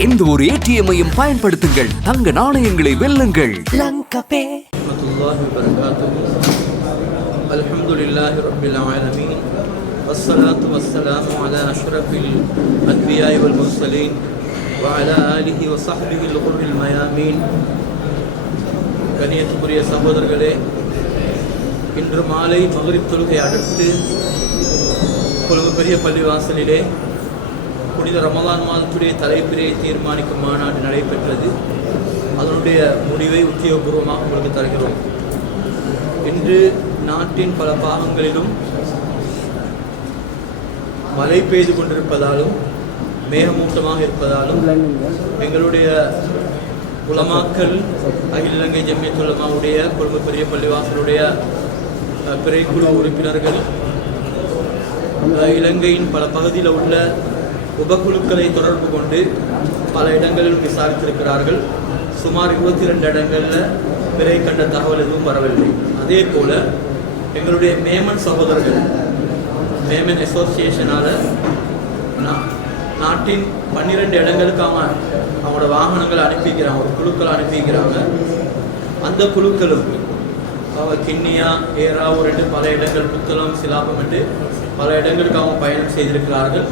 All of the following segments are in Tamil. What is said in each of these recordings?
எந்த ஒரு ஏடிஎம்மையும் பயன்படுத்துங்கள், தங்க நாணயங்களை வெல்லுங்கள். அல்ஹம்துலில்லாஹி ரப்பில் ஆலமீன் வஸ்ஸலாத்து வஸ்ஸலாமு அலா அஷ்ரஃபில் அன்பியாஇ வல் முர்ஸலீன் வ அலா ஆலிஹி வ ஸஹ்பிஹில் குர்ரில் மயாமீன். கண்ணியத்துக்குரிய சகோதரர்களே, இன்று மாலை மக்ரிப் தொழுகை அடுத்து கொழும்பு பெரிய பள்ளிவாசலிலே புனித ரமலான் மாதத்துடைய தலைப்பிரியை தீர்மானிக்கும் மாநாடு நடைபெற்றது. அதனுடைய முடிவை உத்தியோகபூர்வமாக உங்களுக்கு தருகிறோம். இன்று நாட்டின் பல பாகங்களிலும் மழை பெய்து கொண்டிருப்பதாலும் மேகமூட்டமாக இருப்பதாலும் எங்களுடைய உலமாக்கள் அகில இலங்கை ஜம்மியத்துல் உலமாவுடைய கொழும்பு பெரிய பள்ளிவாசலுடைய பிறைக்குழு உறுப்பினர்கள் இலங்கையின் பல பகுதியில் உள்ள உபகுழுக்களை தொடர்பு கொண்டு பல இடங்களிலும் விசாரித்திருக்கிறார்கள். சுமார் 22 இடங்களில் பிறை கண்ட தகவல் எதுவும் வரவில்லை. அதே போல் எங்களுடைய மேமன் சகோதரர்கள் மேமன் அசோசியேஷனால் நாட்டின் 12 இடங்களுக்கு அவங்களோட வாகனங்களை அனுப்பிக்கிறாங்க, ஒரு குழுக்களை அனுப்பிக்கிறாங்க. அந்த குழுக்களும் கிண்ணியா, ஏராவூர் என்று பல இடங்கள், புத்தளம், சிலாபம் என்று பல இடங்களுக்கு அவங்க பயணம் செய்திருக்கிறார்கள்.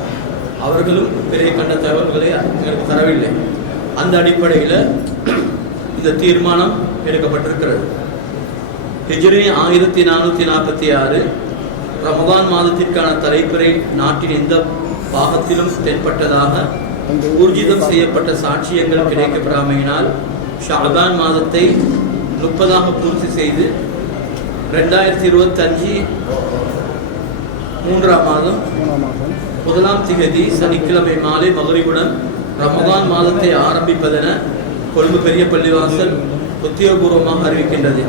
அவர்களும் பிறை கண்ட தகவல்களை எங்களுக்கு தரவில்லை. அந்த அடிப்படையில் இந்த தீர்மானம் எடுக்கப்பட்டிருக்கிறது. ஹிஜ்ரி 1446 ரமதான் மாதத்திற்கான தலைப்பிறை நாட்டின் எந்த பாகத்திலும் தென்பட்டதாக ஊர்ஜிதம் செய்யப்பட்ட சாட்சியங்கள் கிடைக்கப்பெறாமையினால் ஷஅபான் மாதத்தை 30 பூர்த்தி செய்து 2025 3ஆம் மாதம் 1ஆம் திகதி சனிக்கிழமை மாலை மக்ரிபுடன் ரமதான் மாதத்தை ஆரம்பிப்பதென கொழும்பு பெரிய பள்ளிவாசல் உத்தியோகபூர்வமாக அறிவிக்கின்றது.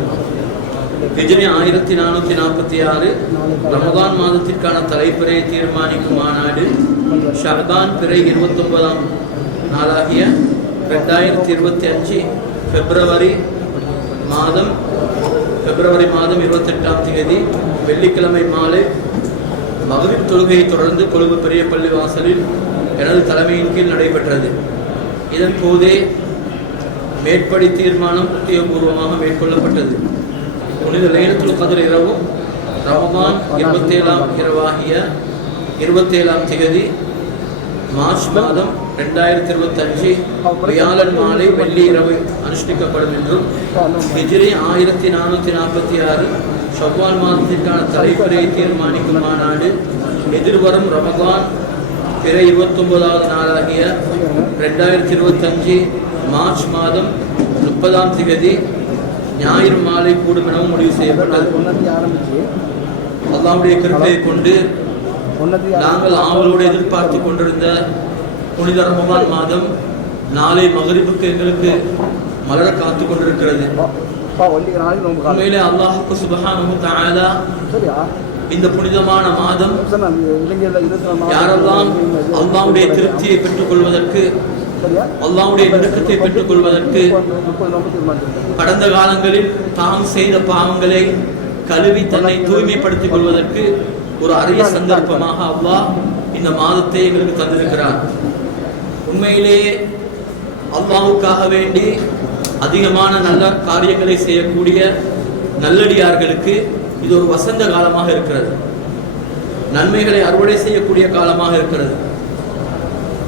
ஹிஜ்ரி 1446 ரமதான் மாதத்திற்கான தலைப்பிறையை தீர்மானிக்கும் மாநாடு ஷஅபான் பிறை 29ஆம் நாளாகிய 2025 பிப்ரவரி மாதம் 28ஆம் தேதி வெள்ளிக்கிழமை மாலை மக்ரிப் தொழுகையை தொடர்ந்து கொழும்பு பெரிய பள்ளிவாசலில் எனது தலைமையின் கீழ் நடைபெற்றது. இதன் போதே மேற்படி தீர்மானம் உத்தியோகபூர்வமாக மேற்கொள்ளப்பட்டது. புனித லைலத்துல் கத்ர் இரவும் ரமதான் 27ஆம் இரவாகிய 27ஆம் தேதி மார்ச் மாதம் 2025 வியாழன் மாலை வெள்ளி இரவு அனுஷ்டிக்கப்படும் என்றும் ஹிஜ்ரி 1446 ஷவ்வால் மாதத்திற்கான தலைப்பிறையை தீர்மானிக்கும் மாநாடு எதிர்வரும் ரமதான் பிறை 29ஆவது நாளாகிய 2025 மார்ச் மாதம் 30ஆம் தேதி ஞாயிறு மாலை கூடும் எனவும் முடிவு செய்யப்பட்டது. அல்லாஹ்வுடைய கிருபையை கொண்டு நாங்கள் ஆவலோடு எதிர்பார்த்து கொண்டிருந்த புனித ரமலான் மாதம் நாளை மக்ரிபுக்கு எங்களுக்கு மலர காத்து கொண்டிருக்கிறது. உண்மையிலே அல்லாஹ்வுக்கு சுப்ஹானஹு தஆலா இந்த புனிதமான மாதம் யாரெல்லாம் அல்லாஹ்வுடைய திருப்தியை பெற்றுக் கொள்வதற்கு, அல்லாஹ்வுடைய நெருக்கத்தை பெற்றுக் கொள்வதற்கு கடந்த காலங்களில் தாம் செய்த பாவங்களை கழுவி தன்னை தூய்மைப்படுத்திக் கொள்வதற்கு ஒரு அரிய சந்தர்ப்பமாக அல்லாஹ் இந்த மாதத்தை எங்களுக்கு தந்திருக்கிறார். உண்மையிலேயே அல்லாஹ்வுக்காக வேண்டி அதிகமான நல்ல காரியங்களை செய்யக்கூடிய நல்லடியார்களுக்கு இது ஒரு வசந்த காலமாக இருக்கிறது. நன்மைகளை அறுவடை செய்யக்கூடிய காலமாக இருக்கிறது.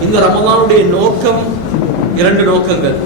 இந்த ரமலானுடைய நோக்கம் 2 நோக்கங்கள்.